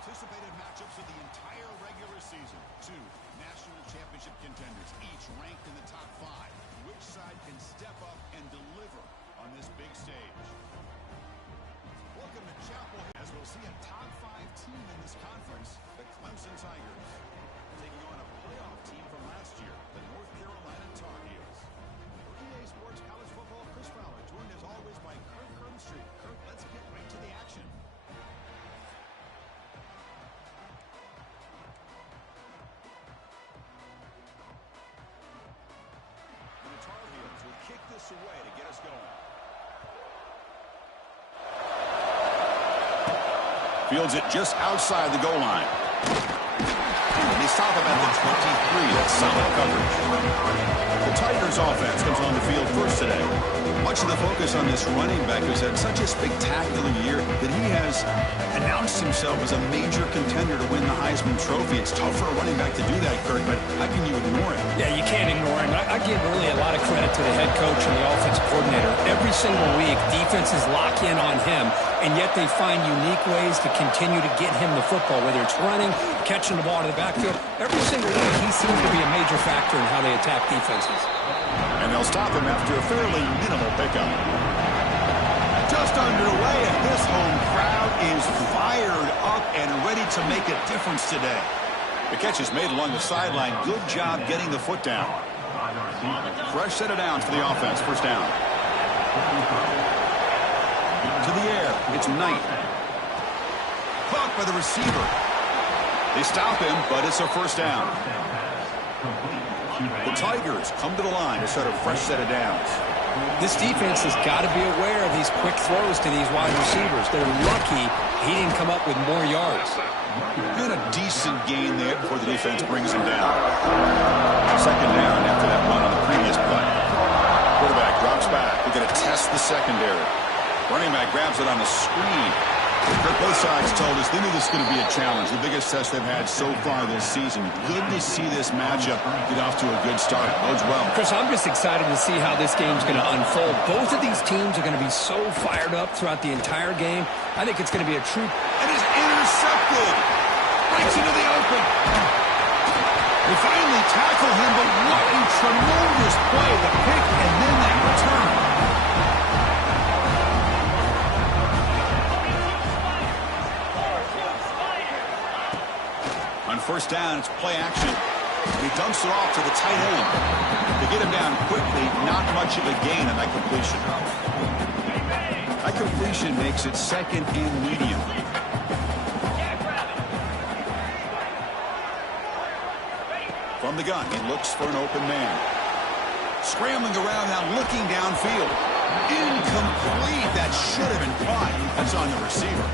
anticipated matchups of the entire regular season. Two national championship contenders, each ranked in the top 5. Which side can step up and deliver on this big stage? Welcome to Chapel Hill, as we'll see a top 5 team in this conference, the Clemson Tigers, taking on a playoff team from last year, the North Carolina Tar Heels. For EA Sports College Football, Chris Fowler, joined as always by Kirk Street. Kirk, let's get right to the action. And the Tar Heels will kick this away to get us going. Fields it just outside the goal line. And they stop him at the 23. That's solid coverage. The Tigers offense comes on the field first today. Much of the focus on this running back has had such a spectacular year that he has announced himself as a major contender to win the Heisman Trophy. It's tough for a running back to do that, Kirk, but how can you ignore him? Yeah, you can't ignore him. I give really a lot of credit to the head coach and the offensive coordinator. Every single week, defenses lock in on him, and yet they find unique ways to continue to get him the football, whether it's running, catching the ball to the backfield. Every single week, he seems to be a major factor in how they attack defenses. And they'll stop him after a fairly minimal pickup. Just underway, and this home crowd is fired up and ready to make a difference today. The catch is made along the sideline. Good job getting the foot down. Fresh set of downs for the offense. First down. To the air. It's Knight. Caught by the receiver. They stop him, but it's a first down. The Tigers come to the line to set a fresh set of downs. This defense has got to be aware of these quick throws to these wide receivers. They're lucky he didn't come up with more yards. Good, a decent gain there before the defense brings him down. Second down after that run on the previous play. Quarterback drops back. We're going to test the secondary. Running back grabs it on the screen. Both sides told us they knew this was going to be a challenge, the biggest test they've had so far this season. Good to see this matchup get off to a good start. Bodes well. Chris, I'm just excited to see how this game's going to unfold. Both of these teams are going to be so fired up throughout the entire game. I think it's going to be a true... And is intercepted. Breaks into the open. They finally tackle him, but what a tremendous play. The pick and then that return. On first down, it's play action. And he dumps it off to the tight end. To get him down quickly, not much of a gain on that completion. That completion makes it second and medium. From the gun, he looks for an open man. Scrambling around now, looking downfield. Incomplete. That should have been caught. That's on the receiver.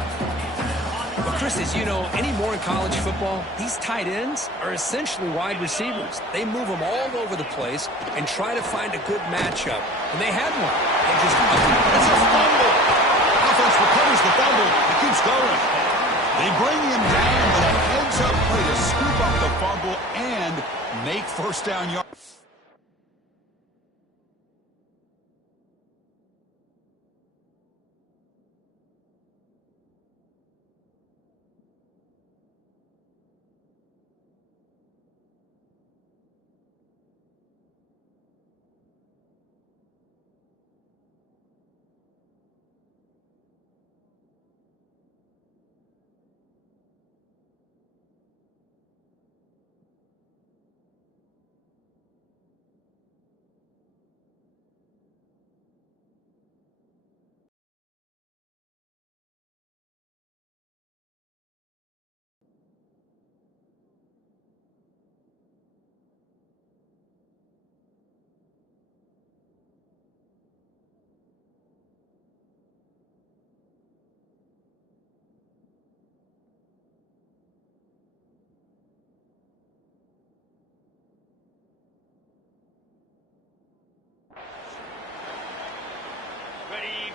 But Chris, as you know, anymore in college football, these tight ends are essentially wide receivers. They move them all over the place and try to find a good matchup. And they had one. They just... It's a fumble. Offense recovers the fumble. It keeps going. They bring him down, but a heads-up play to scoop up the fumble and make first down yards.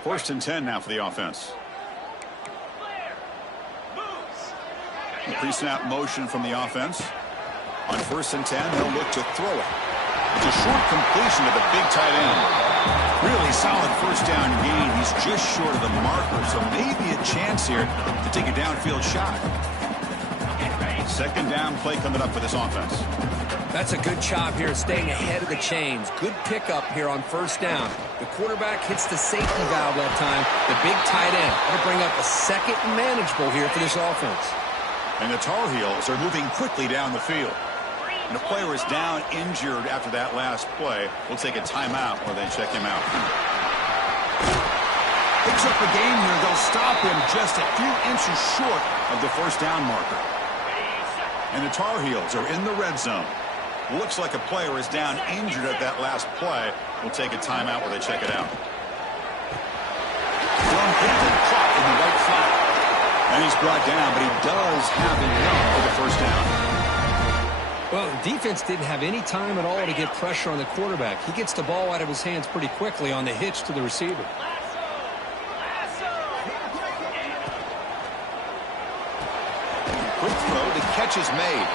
First and 10 now for the offense. The pre-snap motion from the offense. On first and 10, they'll look to throw it. It's a short completion to the big tight end. Really solid first down gain. He's just short of the marker, so maybe a chance here to take a downfield shot. Second down play coming up for this offense. That's a good job here staying ahead of the chains. Good pickup here on first down. The quarterback hits the safety valve that time. The big tight end. That'll bring up a second and manageable here for this offense. And the Tar Heels are moving quickly down the field. And the player is down injured after that last play. We'll take a timeout or they check him out. Picks up the game here. They'll stop him just a few inches short of the first down marker. And the Tar Heels are in the red zone. Looks like a player is down injured at that last play. We'll take a timeout where they check it out. Thrown picked caught in the right flat. And he's brought down, but he does have enough for the first down. Well, the defense didn't have any time at all to get pressure on the quarterback. He gets the ball out of his hands pretty quickly on the hitch to the receiver. Quick throw, the catch is made.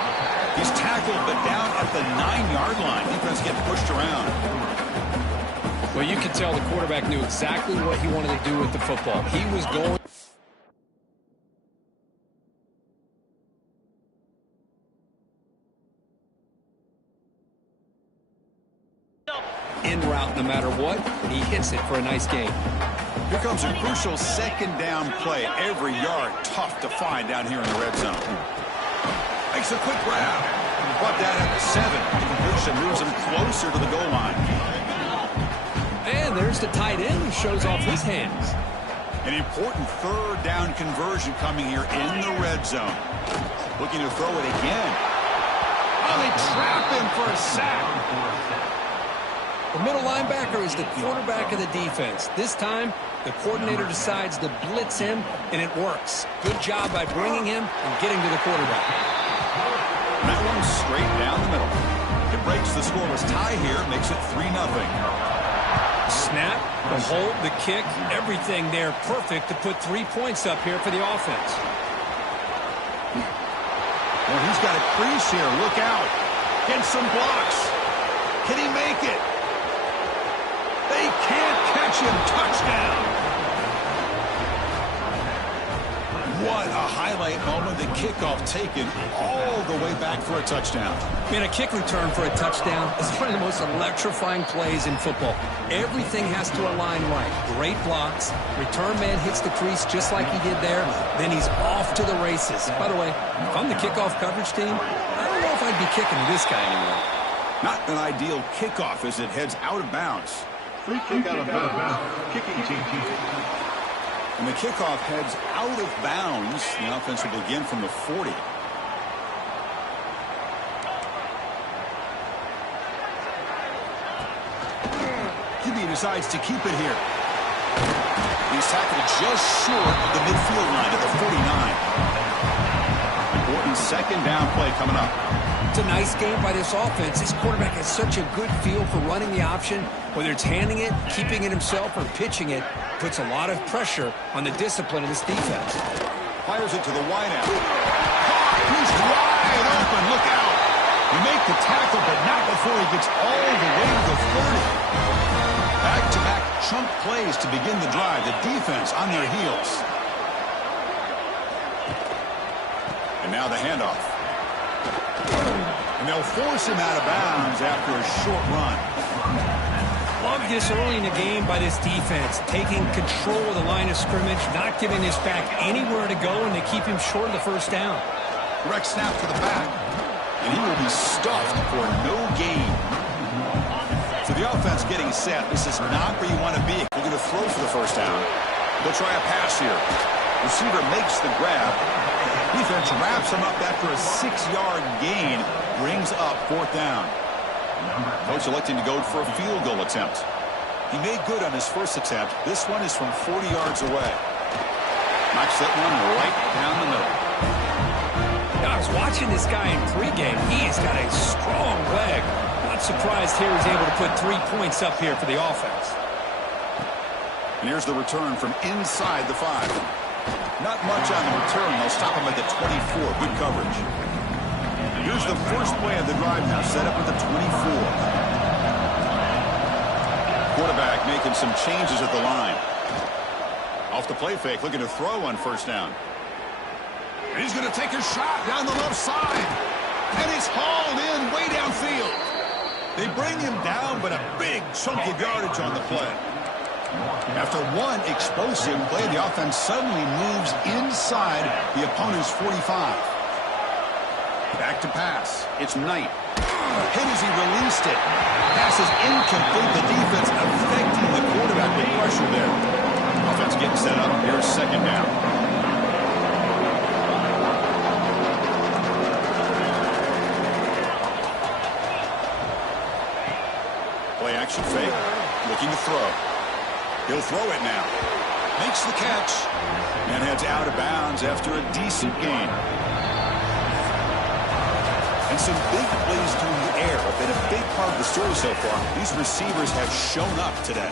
He's tackled, but down at the 9-yard line. Defense getting pushed around. Well, you could tell the quarterback knew exactly what he wanted to do with the football. He was going in route no matter what, and he hits it for a nice gain. Here comes a crucial second down play. Every yard tough to find down here in the red zone. Makes a quick grab. Brought down at the 7. Completion moves him closer to the goal line. And there's the tight end who shows off his hands. An important third down conversion coming here in the red zone. Looking to throw it again. Oh, they trap him for a sack. The middle linebacker is the quarterback of the defense. This time, the coordinator decides to blitz him, and it works. Good job by bringing him and getting to the quarterback. That one straight down the middle. It breaks the scoreless tie here, makes it 3-0. Snap, the hold, the kick, everything there perfect to put 3 points up here for the offense. Well, he's got a crease here. Look out. Gets some blocks. Can he make it? They can't catch him. Touchdown. What a highlight moment. The kickoff taken all the way back for a touchdown. Man, a kick return for a touchdown is one of the most electrifying plays in football. Everything has to align right. Great blocks. Return man hits the crease just like he did there. Then he's off to the races. By the way, if I'm the kickoff coverage team, I don't know if I'd be kicking to this guy anymore. Not an ideal kickoff as it heads out of bounds. Free kick out of bounds. Kicking team. And the kickoff heads out of bounds. The offense will begin from the 40. QB decides to keep it here. He's tackled just short of the midfield line at the 49. Important second down play coming up. It's a nice game by this offense. This quarterback has such a good feel for running the option. Whether it's handing it, keeping it himself, or pitching it, puts a lot of pressure on the discipline of this defense. Fires it to the wideout. He's wide open. Look out. You make the tackle, but not before he gets all the way to the 30. Back-to-back chunk plays to begin the drive. The defense on their heels. And now the handoff. And they'll force him out of bounds after a short run. Love this early in the game by this defense, taking control of the line of scrimmage, not giving this back anywhere to go, and they keep him short of the first down. Direct snap to the back, and he will be stuffed for no gain. So the offense getting set. This is not where you want to be. They're going to throw for the first down. They'll try a pass here. Receiver makes the grab. Defense wraps him up after a 6-yard gain, brings up fourth down. Coach electing to go for a field goal attempt. He made good on his first attempt. This one is from 40 yards away. Knocks that one right down the middle. Now, I was watching this guy in pregame. He's got a strong leg. Not surprised here he's able to put 3 points up here for the offense. And here's the return from inside the 5. Not much on the return. They'll stop him at the 24. Good coverage. Here's the first play of the drive now, set up at the 24. Quarterback making some changes at the line. Off the play fake, looking to throw on first down. And he's going to take a shot down the left side. And he's hauled in way downfield. They bring him down, but a big chunk of yardage on the play. After one explosive play, the offense suddenly moves inside the opponent's 45. Back to pass. It's Knight. Hit as he released it. Pass is incomplete. The defense affecting the quarterback with pressure there. Offense getting set up. Here's second down. Play action fake. Looking to throw. He'll throw it now. Makes the catch. And heads out of bounds after a decent gain. And some big plays through the air have been a big part of the story so far. These receivers have shown up today.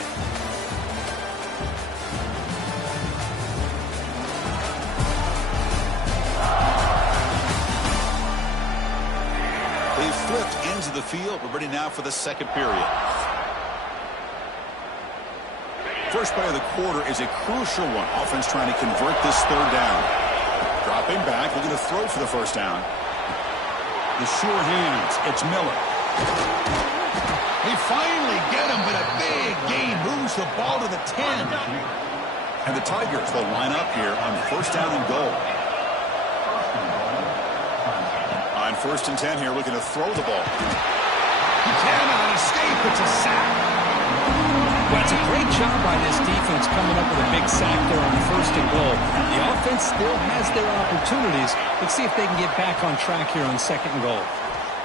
They've flipped into the field. We're ready now for the second period. First play of the quarter is a crucial one. Offense trying to convert this third down. Dropping back, looking to throw for the first down. The sure hands. It's Miller. They finally get him, but a big gain moves the ball to the 10. And the Tigers will line up here on first down and goal. On first and 10 here, looking to throw the ball. He cannot escape. It's a sack. Well, it's a great job by this defense coming up with a big sack there on first and goal. The offense still has their opportunities. Let's see if they can get back on track here on second and goal.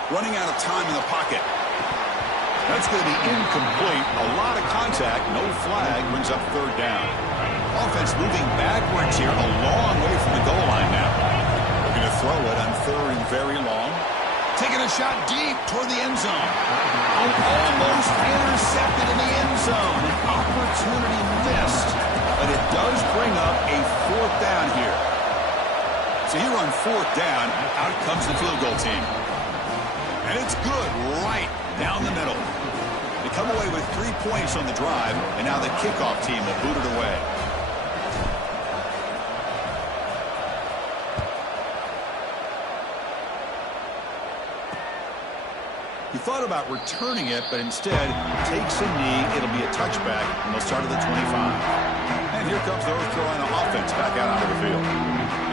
Running out of time in the pocket. That's going to be incomplete. A lot of contact. No flag. Brings up third down. Offense moving backwards here. A long way from the goal line now. They're going to throw it on third and very long. Taking a shot deep toward the end zone. Almost intercepted in the end zone. An opportunity missed. But it does bring up a fourth down here. So here on fourth down, out comes the field goal team. And it's good right down the middle. They come away with 3 points on the drive, and now the kickoff team will boot it away. He thought about returning it, but instead takes a knee. It'll be a touchback, and they'll start at the 25. And here comes North Carolina offense back out onto the field.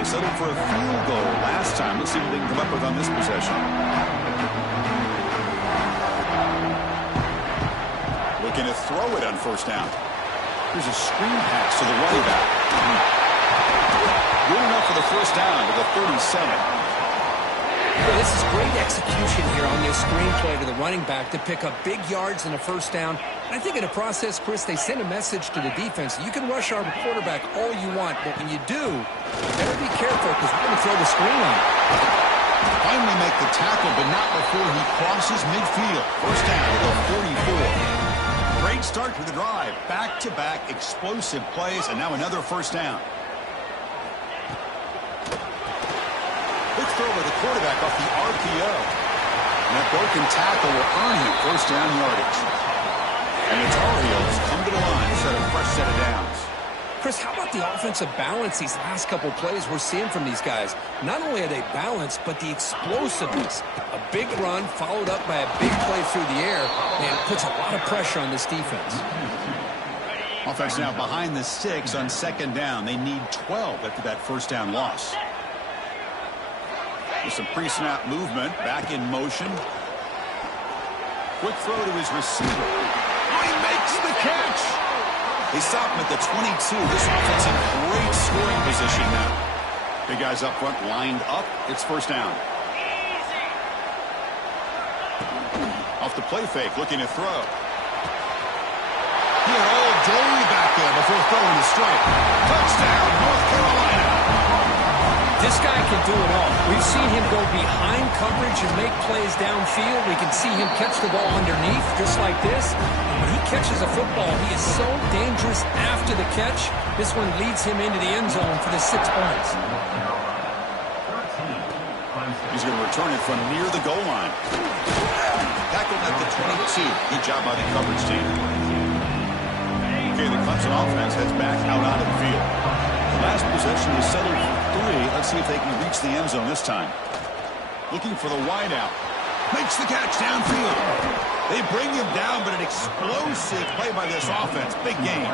They settled for a field goal last time. Let's see what they can come up with on this possession. Looking to throw it on first down. Here's a screen pass to the running back. Good enough for the first down to the 37. Well, this is great execution here on this screenplay to the running back to pick up big yards and a first down. And I think in the process, Chris, they send a message to the defense. You can rush our quarterback all you want, but when you do, you better be careful because we're going to throw the screen on. Finally make the tackle, but not before he crosses midfield. First down to the 44. Great start to the drive. Back-to-back explosive plays, and now another first down. Quick throw by the quarterback off the RPO. And that broken tackle will earn him first down yardage. And the Tar Heels come to the line to set a fresh set of downs. Chris, how about the offensive balance these last couple plays we're seeing from these guys? Not only are they balanced, but the explosiveness. A big run followed up by a big play through the air, and it puts a lot of pressure on this defense. Offense now behind the sticks on second down. They need 12 after that first down loss. With some pre-snap movement, back in motion. Quick throw to his receiver. Oh, he makes the catch! They stop him at the 22. This offense in great scoring position now. Big guys up front lined up. It's first down. Off the play fake, looking to throw. He had all day back there before throwing the strike. Touchdown, North Carolina. This guy can do it all. We've seen him go behind coverage and make plays downfield. We can see him catch the ball underneath, just like this. And when he catches a football, he is so dangerous after the catch. This one leads him into the end zone for the 6 points. He's going to return it from near the goal line. Tackled at the 22. Good job by the coverage team. Okay, the Clemson offense heads back out onto the field. Last possession is settled for 3. Let's see if they can reach the end zone this time. Looking for the wideout. Makes the catch downfield. They bring him down, but an explosive play by this offense. Big game.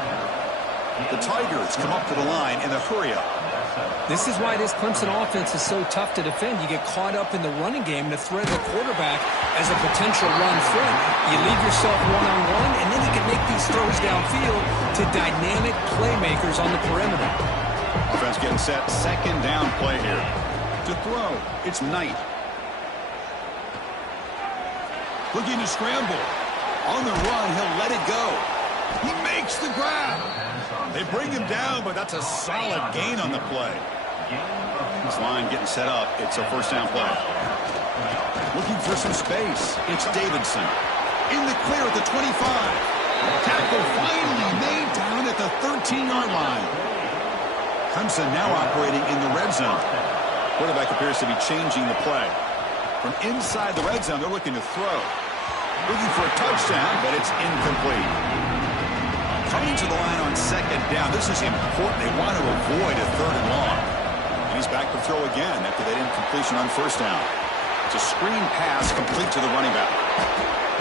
The Tigers come up to the line in a hurry-up. This is why this Clemson offense is so tough to defend. You get caught up in the running game and the threat of the quarterback as a potential run threat. You leave yourself one-on-one, and then you can make these throws downfield to dynamic playmakers on the perimeter. Offense getting set. Second down play here. To throw, it's Knight. Looking to scramble. On the run, he'll let it go. He makes the grab. They bring him down, but that's a solid gain on the play. This line getting set up. It's a first down play. Looking for some space. It's Davidson. In the clear at the 25. Tackle finally made down at the 13-yard line. Clemson now operating in the red zone. Quarterback appears to be changing the play. From inside the red zone, they're looking to throw. Looking for a touchdown, but it's incomplete. Coming to the line on second down. This is important. They want to avoid a 3rd and long. And he's back to throw again after that incompletion on first down. It's a screen pass complete to the running back.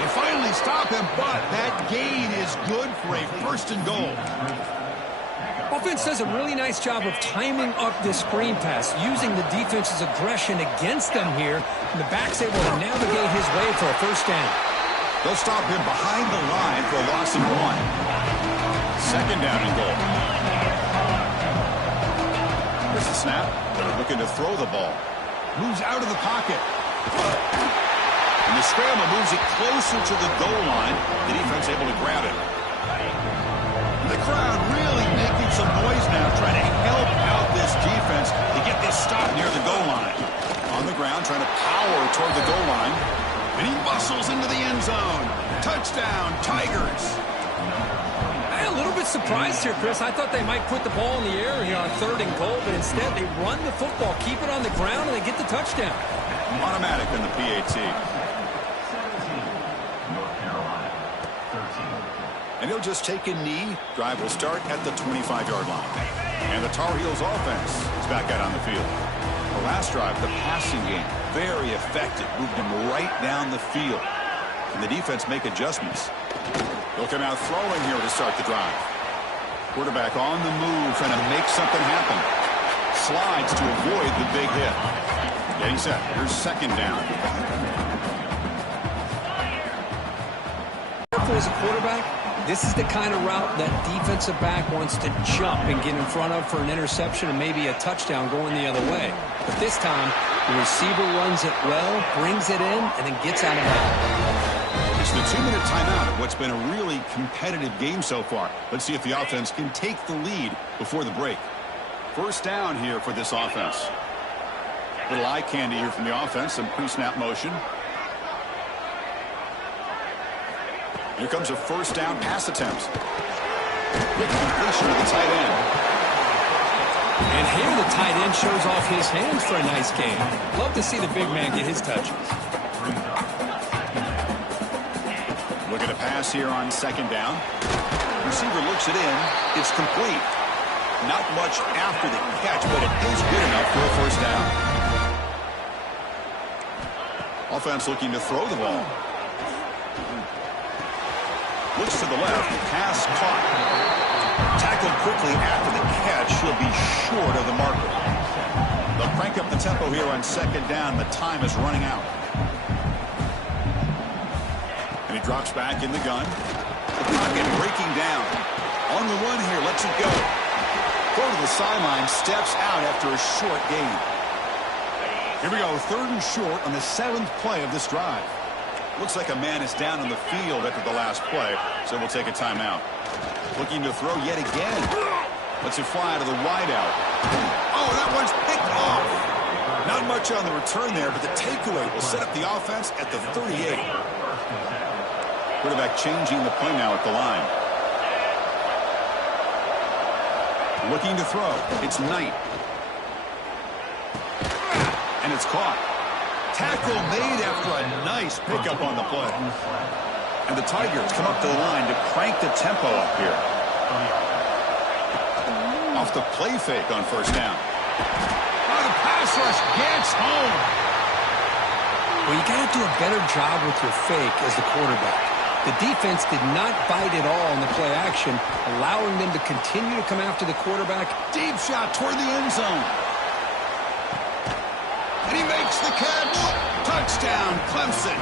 They finally stop him, but that gain is good for a 1st and goal. Offense does a really nice job of timing up this screen pass, using the defense's aggression against them here. And the back's able to navigate his way for a first down. They'll stop him behind the line for a loss of 1. Second down and goal. Here's the snap. They're looking to throw the ball. Moves out of the pocket. And the scramble moves it closer to the goal line. The defense able to grab it. The crowd really making some noise now, trying to help out this defense to get this stop near the goal line. On the ground, trying to power toward the goal line. And he muscles into the end zone. Touchdown, Tigers. I'm a little bit surprised here, Chris. I thought they might put the ball in the air here on 3rd and goal, but instead they run the football, keep it on the ground, and they get the touchdown. Automatic in the PAT. And he'll just take a knee. Drive will start at the 25-yard line. And the Tar Heels offense is back out on the field. The last drive, the passing game, very effective. Moved him right down the field. And the defense make adjustments. They'll come out throwing here to start the drive. Quarterback on the move, trying to make something happen. Slides to avoid the big hit. Getting set. Here's second down. As a quarterback, this is the kind of route that defensive back wants to jump and get in front of for an interception and maybe a touchdown going the other way. But this time, the receiver runs it well, brings it in, and then gets out of bounds. It's the 2-minute timeout of what's been a really competitive game so far. Let's see if the offense can take the lead before the break. First down here for this offense. Little eye candy here from the offense. Some pre-snap motion. Here comes a first down pass attempt. Quick completion to the tight end. And here the tight end shows off his hands for a nice game. Love to see the big man get his touches. Look at a pass here on second down. Receiver looks it in. It's complete. Not much after the catch, but it is good enough for a first down. Offense looking to throw the ball. Looks to the left. Pass caught. Tackled quickly after the catch. He'll be short of the marker. They'll crank up the tempo here on second down. The time is running out. And he drops back in the gun. The pocket breaking down. On the run here. Lets it go. Throw to the sideline. Steps out after a short gain. Here we go. 3rd and short on the 7th play of this drive. Looks like a man is down on the field after the last play, so we'll take a timeout. Looking to throw yet again. Lets it fly to the wideout. Oh, that one's picked off. Not much on the return there, but the takeaway will set up the offense at the 38. Quarterback changing the play now at the line. Looking to throw. It's Knight. And it's caught. Tackle made after a nice pickup on the play. And the Tigers come up to the line to crank the tempo up here. off the play fake on first down. Oh, the pass rush gets home. Well, you got to do a better job with your fake as the quarterback. The defense did not bite at all in the play action, allowing them to continue to come after the quarterback. Deep shot toward the end zone. And he makes the catch. Touchdown, Clemson.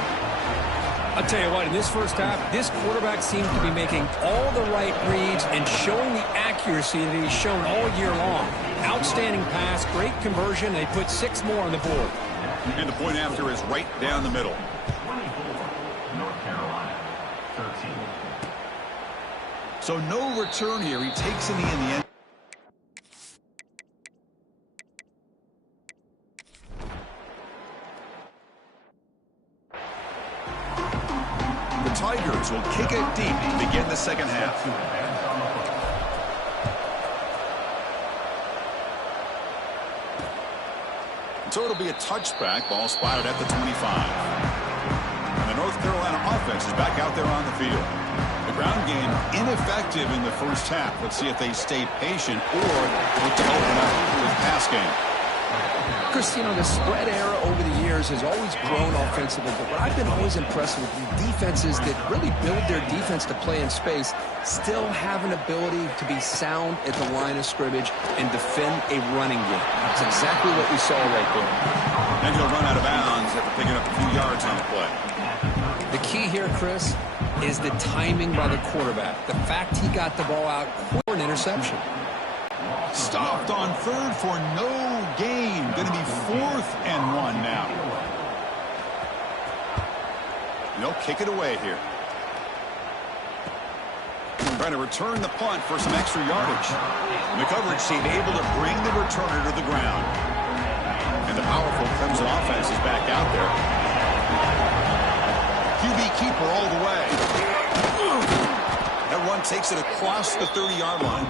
I'll tell you what, in this first half, this quarterback seems to be making all the right reads and showing the accuracy that he's shown all year long. Outstanding pass, great conversion. They put 6 more on the board. And the point after is right down the middle. North Carolina, 13. So no return here. He takes a knee in the end. The Tigers will kick it deep to begin the second half. So it'll be a touchback. Ball spotted at the 25. And the North Carolina offense is back out there on the field. The ground game ineffective in the first half. Let's see if they stay patient or look to open up with pass game. Chris, you know, the spread era over the years has always grown offensively, but what I've been always impressed with the defenses that really build their defense to play in space still have an ability to be sound at the line of scrimmage and defend a running game. That's exactly what we saw right there. And he'll run out of bounds after picking up a few yards on the play. The key here, Chris, is the timing by the quarterback. The fact he got the ball out for an interception. Stopped on third for no gain. Going to be 4th and 1 now. They'll kick it away here. Trying to return the punt for some extra yardage. The coverage team able to bring the returner to the ground. And the powerful Clemson offense is back out there. QB keeper all the way. That run takes it across the 30-yard line.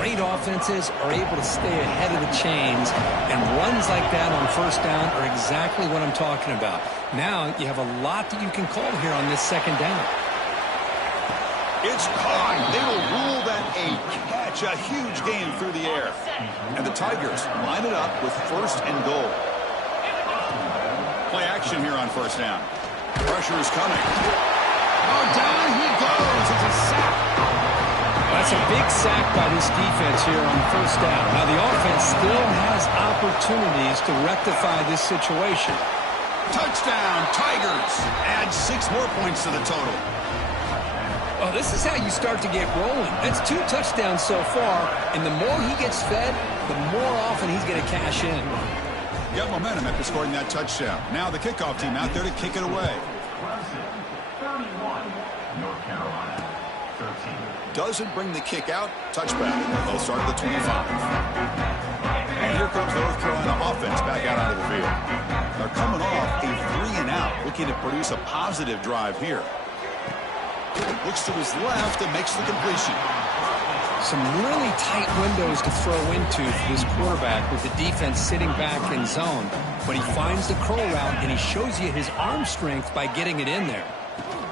Great offenses are able to stay ahead of the chains, and runs like that on first down are exactly what I'm talking about. Now you have a lot that you can call here on this second down. It's caught. They will rule that a catch, a huge gain through the air. And the Tigers line it up with 1st and goal. Play action here on first down. Pressure is coming. Oh, down he goes. It's a sack. That's a big sack by this defense here on first down. Now, the offense still has opportunities to rectify this situation. Touchdown, Tigers. Add 6 more points to the total. Well, this is how you start to get rolling. That's 2 touchdowns so far, and the more he gets fed, the more often he's going to cash in. Got momentum after scoring that touchdown. Now the kickoff team out there to kick it away. 31, North Carolina, 13. Doesn't bring the kick out. Touchback. They'll start at the 25. And here comes the North Carolina offense back out onto the field. They're coming off a 3-and-out, looking to produce a positive drive here. Looks to his left and makes the completion. Some really tight windows to throw into for this quarterback with the defense sitting back in zone. But he finds the curl route, and he shows you his arm strength by getting it in there.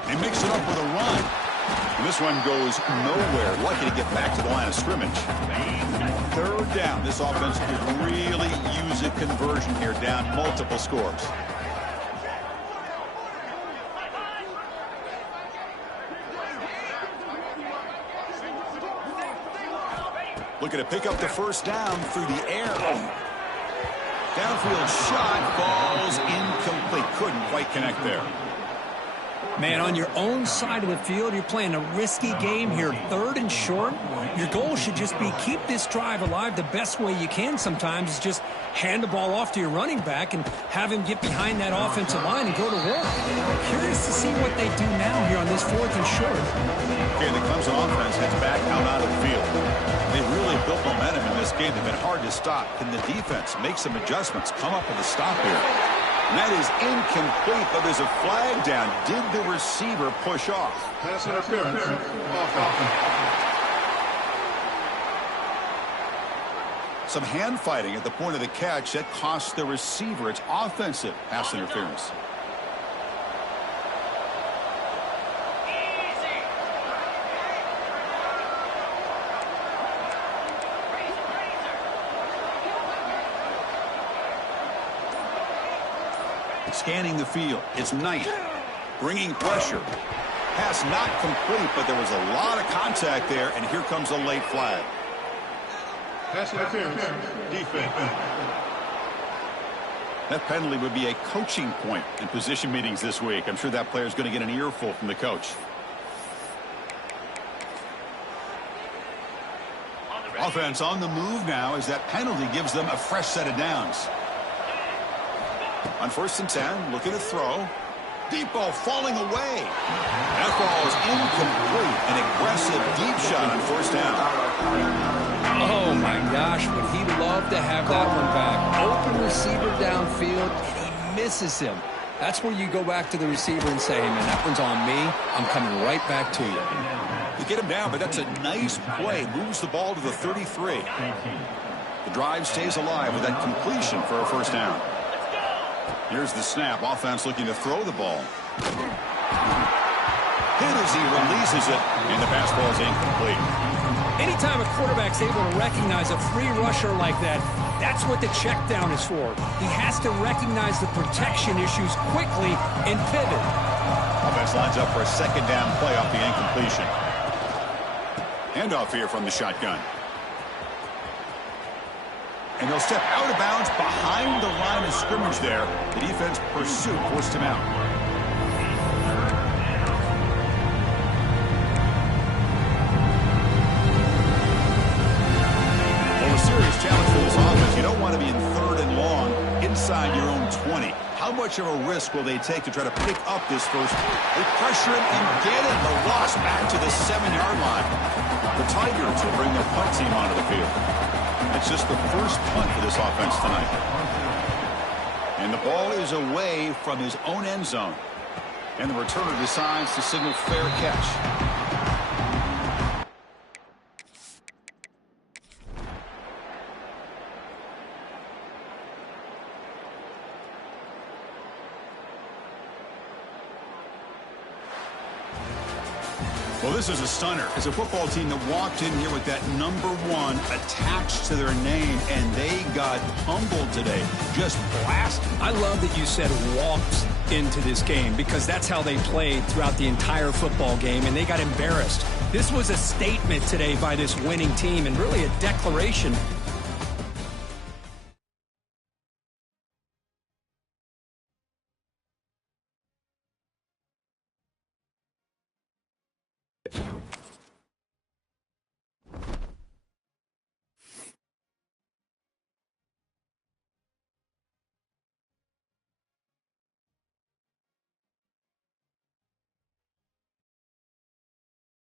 They mix it up with a run. And this one goes nowhere. Lucky to get back to the line of scrimmage. 3rd down. This offense could really use a conversion here, down multiple scores. Looking to pick up the first down through the air. Downfield shot falls incomplete. Couldn't quite connect there. Man, on your own side of the field, you're playing a risky game here, 3rd and short. Your goal should just be keep this drive alive the best way you can sometimes is just hand the ball off to your running back and have him get behind that offensive line and go to work. Curious to see what they do now here on this 4th and short. Okay, the Clemson offense heads back out onto the field. They've really built momentum in this game. They've been hard to stop. Can the defense make some adjustments, come up with a stop here? And that is incomplete, but there's a flag down. Did the receiver push off? Pass interference. Some hand fighting at the point of the catch. That cost the receiver. It's offensive pass interference. Scanning the field. It's Knight. Bringing pressure. Pass not complete, but there was a lot of contact there, and here comes a late flag. Pass interference. Defense. That penalty would be a coaching point in position meetings this week. I'm sure that player is going to get an earful from the coach. Offense on the move now as that penalty gives them a fresh set of downs. On 1st and 10, looking to throw. Deep ball falling away. That ball is incomplete. An aggressive deep shot on 1st down. Oh, my gosh, would he love to have that one back. Open receiver downfield, and he misses him. That's where you go back to the receiver and say, hey, man, that one's on me. I'm coming right back to you. You get him down, but that's a nice play. Moves the ball to the 33. The drive stays alive with that completion for a 1st down. Here's the snap. Offense looking to throw the ball. Hit as he releases it, and the pass ball is incomplete. Anytime a quarterback's able to recognize a free rusher like that, that's what the check down is for. He has to recognize the protection issues quickly and pivot. Offense lines up for a 2nd down play off the incompletion. Handoff here from the shotgun. And he'll step out of bounds behind the line of scrimmage there. The defense pursuit forced him out. Well, a serious challenge for this offense. You don't want to be in 3rd and long inside your own 20. How much of a risk will they take to try to pick up this first? They pressure him and get him. The loss back to the 7-yard line. The Tigers will bring their punt team onto the field. It's just the first punt for this offense tonight. And the ball is away from his own end zone. And the returner decides to signal fair catch. Well, this is a stunner. It's a football team that walked in here with that number 1 attached to their name, and they got humbled today. Just blasted. I love that you said walked into this game because that's how they played throughout the entire football game, and they got embarrassed. This was a statement today by this winning team and really a declaration